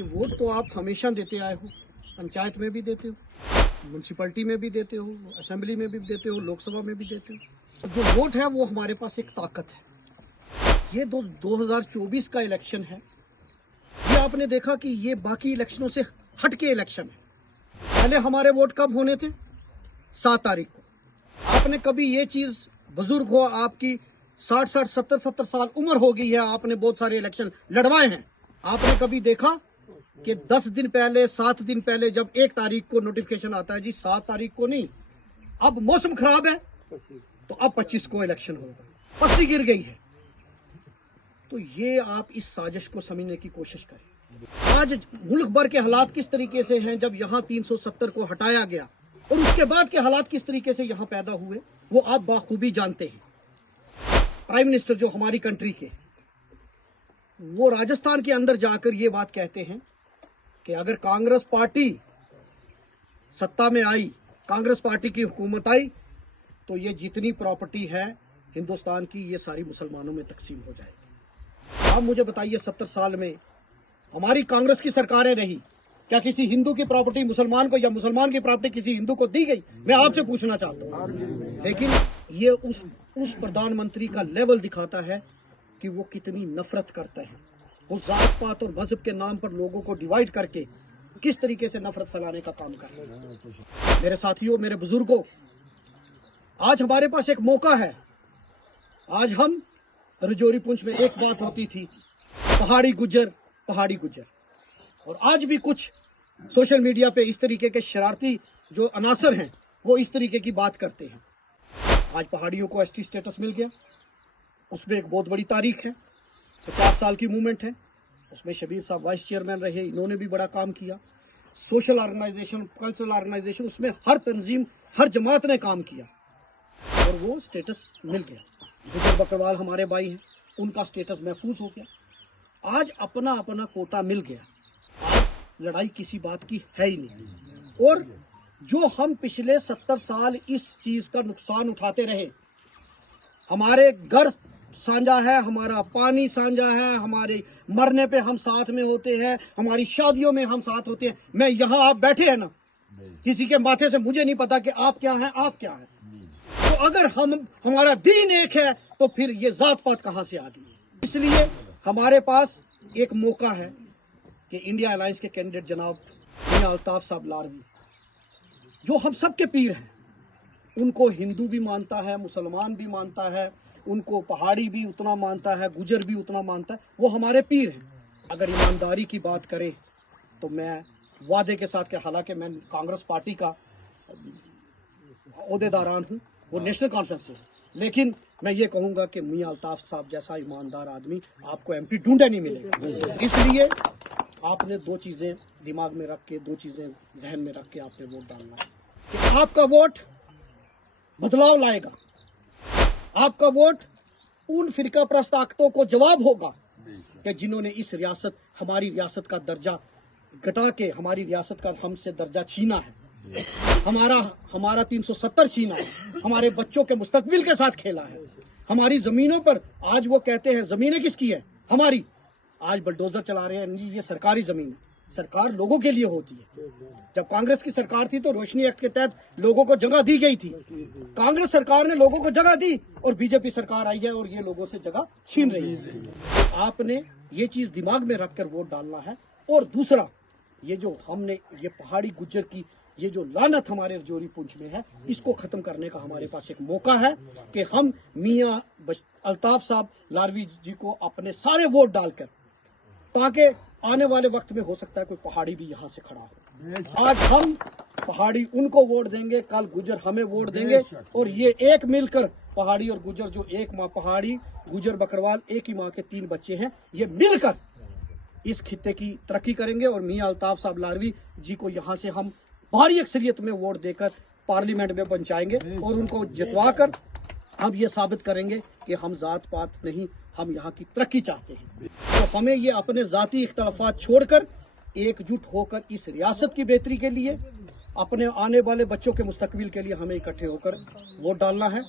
कि वोट तो आप हमेशा देते आए हो, पंचायत में भी देते हो, म्यूनसिपैलिटी में भी देते हो, असेंबली में भी देते हो, लोकसभा में भी देते हो। जो वोट है वो हमारे पास एक ताकत है। ये 2024 का इलेक्शन है। ये आपने देखा कि ये बाकी इलेक्शनों से हट के इलेक्शन है। पहले हमारे वोट कब होने थे? 7 तारीख को। आपने कभी ये चीज, बुजुर्ग हो, आपकी 60, 70 साल उम्र हो गई है, आपने बहुत सारे इलेक्शन लड़वाए हैं, आपने कभी देखा कि 10 दिन पहले, 7 दिन पहले, जब 1 तारीख को नोटिफिकेशन आता है जी 7 तारीख को नहीं, अब मौसम खराब है तो अब 25 को इलेक्शन होगा, पस्सी गिर गई है। तो ये आप इस साजिश को समझने की कोशिश करें। आज मुल्क भर के हालात किस तरीके से हैं, जब यहाँ 370 को हटाया गया, और उसके बाद के हालात किस तरीके से यहाँ पैदा हुए, वो आप बाखूबी जानते हैं। प्राइम मिनिस्टर जो हमारी कंट्री के, वो राजस्थान के अंदर जाकर ये बात कहते हैं कि अगर कांग्रेस पार्टी सत्ता में आई, कांग्रेस पार्टी की हुकूमत आई, तो ये जितनी प्रॉपर्टी है हिंदुस्तान की, ये सारी मुसलमानों में तकसीम हो जाएगी। आप मुझे बताइए, 70 साल में हमारी कांग्रेस की सरकारें रही, क्या किसी हिंदू की प्रॉपर्टी मुसलमान को, या मुसलमान की प्रॉपर्टी किसी हिंदू को दी गई? मैं आपसे पूछना चाहता हूँ। लेकिन ये उस प्रधानमंत्री का लेवल दिखाता है कि वो कितनी नफरत करता है। वो जात पात और मजहब के नाम पर लोगों को डिवाइड करके किस तरीके से नफरत फैलाने का काम कर रहे हैं। मेरे साथियों, मेरे बुजुर्गों, आज हमारे पास एक मौका है। आज हम रजौरी पुंछ में एक बात होती थी, पहाड़ी गुज्जर, पहाड़ी गुज्जर, और आज भी कुछ सोशल मीडिया पे इस तरीके के शरारती जो अनासर हैं वो इस तरीके की बात करते हैं। आज पहाड़ियों को एसटी स्टेटस मिल गया, उसमें एक बहुत बड़ी तारीख है। 50 साल की मूवमेंट है, उसमें शबीर साहब वाइस चेयरमैन रहे, इन्होंने भी बड़ा काम किया। सोशल ऑर्गेनाइजेशन, कल्चरल ऑर्गेनाइजेशन, उसमें हर तंजीम, हर जमात ने काम किया और वो स्टेटस मिल गया। गुजर बकरवाल हमारे भाई हैं, उनका स्टेटस महफूज हो गया। आज अपना अपना कोटा मिल गया। आज लड़ाई किसी बात की है ही नहीं। और जो हम पिछले 70 साल इस चीज का नुकसान उठाते रहे, हमारे घर साझा है, हमारा पानी साझा है, हमारे मरने पे हम साथ में होते हैं, हमारी शादियों में हम साथ होते हैं। मैं यहाँ, आप बैठे हैं ना, किसी के माथे से मुझे नहीं पता कि आप क्या हैं, आप क्या हैं। तो अगर हमारा दीन एक है, तो फिर ये जात पात कहाँ से आ गई? इसलिए हमारे पास एक मौका है कि इंडिया अलायंस के कैंडिडेट जनाब मियां अल्ताफ साहब लारवी, जो हम सबके पीर हैं, उनको हिंदू भी मानता है, मुसलमान भी मानता है, उनको पहाड़ी भी उतना मानता है, गुजर भी उतना मानता है, वो हमारे पीर हैं। अगर ईमानदारी की बात करें तो मैं वादे के साथ, कि हालांकि मैं कांग्रेस पार्टी का ओहदेदारान हूँ, वो नेशनल कॉन्फ्रेंस से, लेकिन मैं ये कहूँगा कि मियां अल्ताफ साहब जैसा ईमानदार आदमी आपको एमपी ढूंढे नहीं मिलेगा। इसलिए आपने 2 चीज़ें दिमाग में रख के, 2 चीज़ें जहन में रख के आपने वोट डालना है कि आपका वोट बदलाव लाएगा। आपका वोट उन फिरका प्रस्त ताकतों को जवाब होगा कि जिन्होंने इस रियासत, हमारी रियासत का दर्जा घटा के हमारी रियासत का हमसे दर्जा छीना है, हमारा 370 छीना है, हमारे बच्चों के मुस्तकबिल के साथ खेला है। हमारी जमीनों पर आज वो कहते हैं जमीनें किसकी है, हमारी। आज बलडोजर चला रहे हैं, ये सरकारी जमीन है। सरकार लोगों के लिए होती है। जब कांग्रेस की सरकार थी तो रोशनी एक्ट के तहत लोगों को जगह दी गई थी। कांग्रेस सरकार ने लोगों को जगह दी और बीजेपी सरकार आई है और ये लोगों से जगह छीन रही है। तो आपने ये चीज दिमाग में रखकर वोट डालना है। और दूसरा, ये जो हमने ये पहाड़ी गुज्जर की ये जो लानत हमारे रजौरी पुंछ में है, इसको खत्म करने का हमारे पास एक मौका है कि हम मियां अल्ताफ साहब लारवी जी को अपने सारे वोट डालकर, ताकि आने वाले वक्त में हो सकता है कोई पहाड़ी भी यहाँ से खड़ा हो। आज हम पहाड़ी उनको वोट देंगे, कल गुजर हमें वोट देंगे, और ये एक मिलकर पहाड़ी और गुजर, जो एक माँ पहाड़ी, गुजर बकरवाल, एक ही माँ के 3 बच्चे हैं, ये मिलकर इस खित्ते की तरक्की करेंगे। और मियां अल्ताफ साहब लारवी जी को यहाँ से हम भारी अक्सरियत में वोट देकर पार्लियामेंट में पहुंचाएंगे और उनको जितवा कर हम ये साबित करेंगे कि हम जात पात नहीं, हम यहाँ की तरक्की चाहते हैं। तो हमें ये अपने जाती इख्तलाफात छोड़कर एकजुट होकर इस रियासत की बेहतरी के लिए, अपने आने वाले बच्चों के मुस्तकबिल के लिए हमें इकट्ठे होकर वोट डालना है।